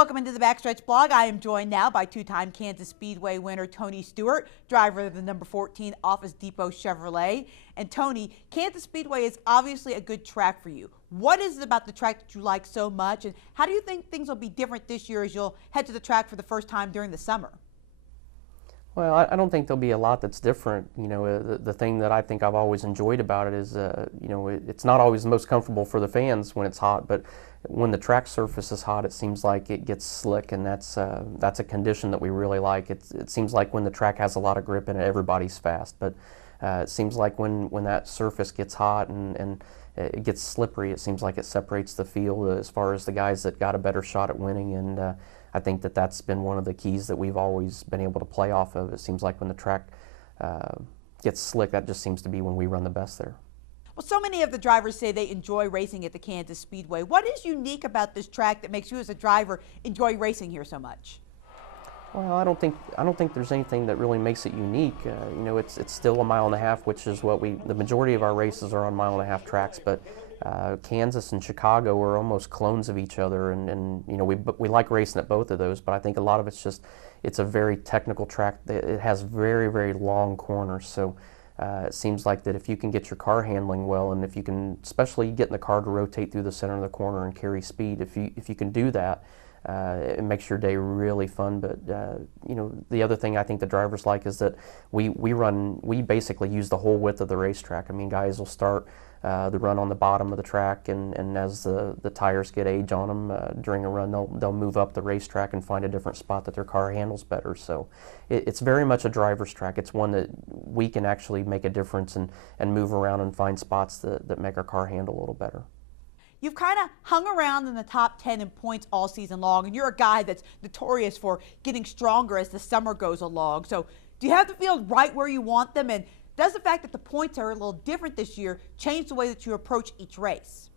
Welcome into the Backstretch blog. I am joined now by two-time Kansas Speedway winner Tony Stewart, driver of the number 14 Office Depot Chevrolet. And Tony, Kansas Speedway is obviously a good track for you. What is it about the track that you like so much, and how do you think things will be different this year as you'll head to the track for the first time during the summer? Well, I don't think there'll be a lot that's different. The thing that I think I've always enjoyed about it is, it's not always the most comfortable for the fans when it's hot, but when the track surface is hot, it seems like it gets slick, and that's a condition that we really like. It seems like when the track has a lot of grip in it, everybody's fast, but it seems like when that surface gets hot and it gets slippery, it seems like it separates the field as far as the guys that got a better shot at winning, and I think that that's been one of the keys that we've always been able to play off of. It seems like when the track gets slick, that just seems to be when we run the best there. Well, so many of the drivers say they enjoy racing at the Kansas Speedway. What is unique about this track that makes you as a driver enjoy racing here so much? Well, I don't think there's anything that really makes it unique. It's still a mile and a half, which is what the majority of our races are on mile-and-a-half tracks, but Kansas and Chicago are almost clones of each other, and we like racing at both of those, but I think a lot of it's a very technical track. It has very, very long corners, so it seems like that if you can get your car handling well, and if you can especially get in the car to rotate through the center of the corner and carry speed, if you can do that, it makes your day really fun. But the other thing I think the drivers like is that we basically use the whole width of the racetrack. I mean, guys will start the run on the bottom of the track, and as the tires get age on them during a run, they'll move up the racetrack and find a different spot that their car handles better. So it's very much a driver's track. It's one that we can actually make a difference and move around and find spots that make our car handle a little better. You've kind of hung around in the top 10 in points all season long, and you're a guy that's notorious for getting stronger as the summer goes along. So do you have the field right where you want them, and does the fact that the points are a little different this year change the way that you approach each race?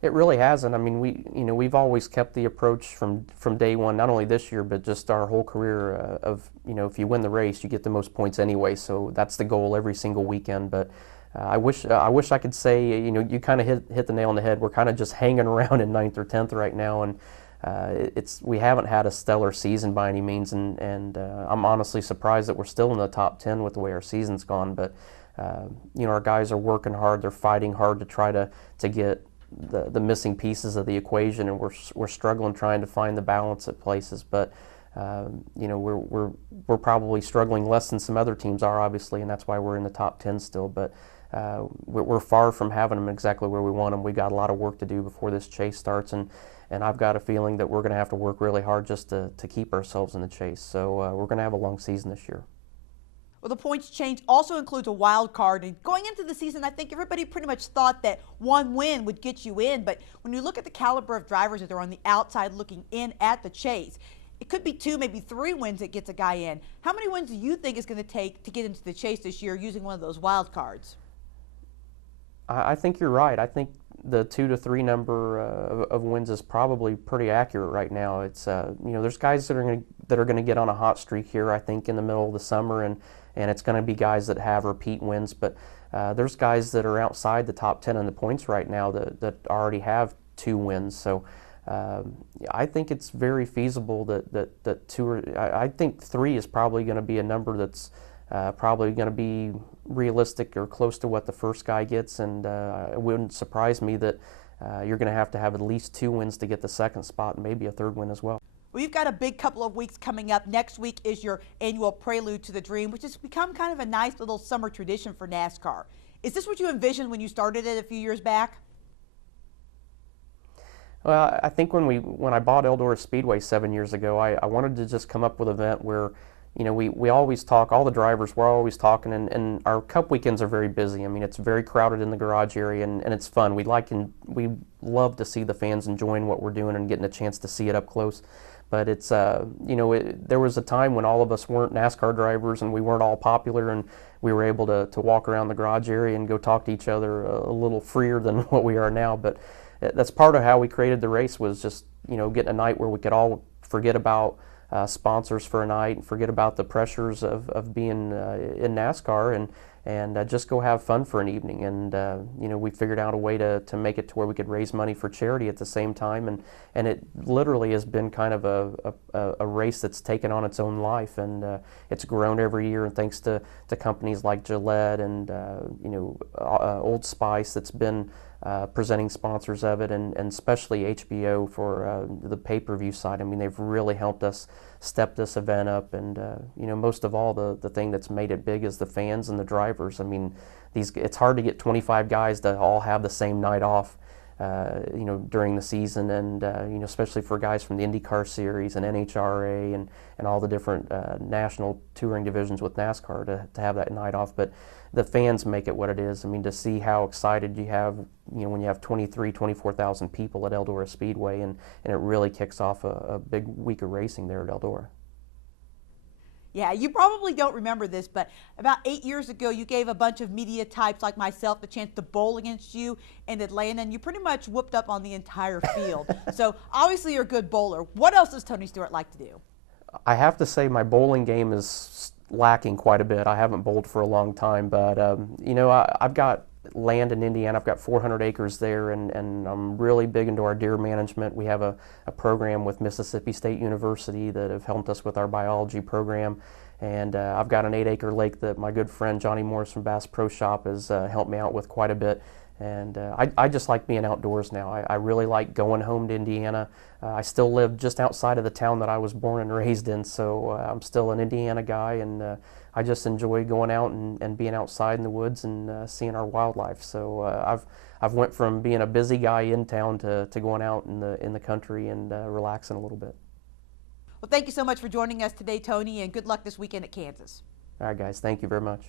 It really hasn't. I mean, we've always kept the approach from day one, not only this year, but just our whole career of, if you win the race, you get the most points anyway. So that's the goal every single weekend. But I wish I could say, you kind of hit the nail on the head. We're kind of just hanging around in 9th or 10th right now, and we haven't had a stellar season by any means, and I'm honestly surprised that we're still in the top 10 with the way our season's gone. But our guys are working hard. They're fighting hard to try to get the missing pieces of the equation, and we're struggling trying to find the balance at places. But we're probably struggling less than some other teams are, obviously, and that's why we're in the top 10 still. But we're far from having them exactly where we want them. We got a lot of work to do before this chase starts, and I've got a feeling that we're going to have to work really hard just to keep ourselves in the chase. So we're going to have a long season this year. Well, the points change also includes a wild card, and going into the season, I think everybody pretty much thought that one win would get you in, but when you look at the caliber of drivers that are on the outside looking in at the chase, it could be 2, maybe 3 wins that gets a guy in. How many wins do you think is going to take to get into the chase this year using one of those wild cards? I think you're right. I think the 2 to 3 number of wins is probably pretty accurate right now. It's there's guys that are going to get on a hot streak here, I think, in the middle of the summer, and it's going to be guys that have repeat wins. But there's guys that are outside the top 10 in the points right now that already have 2 wins. So I think it's very feasible that 2 or I think 3 is probably going to be a number that's probably going to be realistic or close to what the first guy gets, and it wouldn't surprise me that you're going to have at least 2 wins to get the second spot, and maybe a 3rd win as well. Well, you've got a big couple of weeks coming up. Next week is your annual Prelude to the Dream, which has become kind of a nice little summer tradition for NASCAR. Is this what you envisioned when you started it a few years back? Well, I think when I bought Eldora Speedway 7 years ago, I wanted to just come up with an event where we always talk, all the drivers, we're always talking, and our Cup weekends are very busy. I mean, it's very crowded in the garage area, and it's fun. We love to see the fans enjoying what we're doing and getting a chance to see it up close. But it's, there was a time when all of us weren't NASCAR drivers and we weren't all popular, and we were able to walk around the garage area and go talk to each other a little freer than what we are now. But that's part of how we created the race, was just, getting a night where we could all forget about sponsors for a night and forget about the pressures of being in NASCAR, and just go have fun for an evening. And you know, we figured out a way to make it to where we could raise money for charity at the same time, and it literally has been kind of a race that's taken on its own life, and it's grown every year. And thanks to companies like Gillette and you know, Old Spice that's been presenting sponsors of it, and especially HBO for the pay-per-view side. I mean, they've really helped us step this event up, and you know, most of all, the thing that's made it big is the fans and the drivers. I mean, it's hard to get 25 guys to all have the same night off, you know, during the season, and you know, especially for guys from the IndyCar series and NHRA and all the different national touring divisions with NASCAR to have that night off. But the fans make it what it is. I mean, to see how excited you have, you know, when you have 24,000 people at Eldora Speedway, and it really kicks off a big week of racing there at Eldora. Yeah, you probably don't remember this, but about 8 years ago, you gave a bunch of media types like myself the chance to bowl against you in Atlanta, and you pretty much whooped up on the entire field. So obviously you're a good bowler. What else does Tony Stewart like to do? I have to say my bowling game is lacking quite a bit. I haven't bowled for a long time, but you know, I've got land in Indiana. I've got 400 acres there, and I'm really big into our deer management. We have a program with Mississippi State University that have helped us with our biology program, and I've got an 8-acre lake that my good friend Johnny Morris from Bass Pro Shop has helped me out with quite a bit. And I just like being outdoors now. I really like going home to Indiana. I still live just outside of the town that I was born and raised in, so I'm still an Indiana guy, and I just enjoy going out and being outside in the woods and seeing our wildlife. So I've went from being a busy guy in town to going out in the country and relaxing a little bit. Well, thank you so much for joining us today, Tony, and good luck this weekend at Kansas. All right, guys. Thank you very much.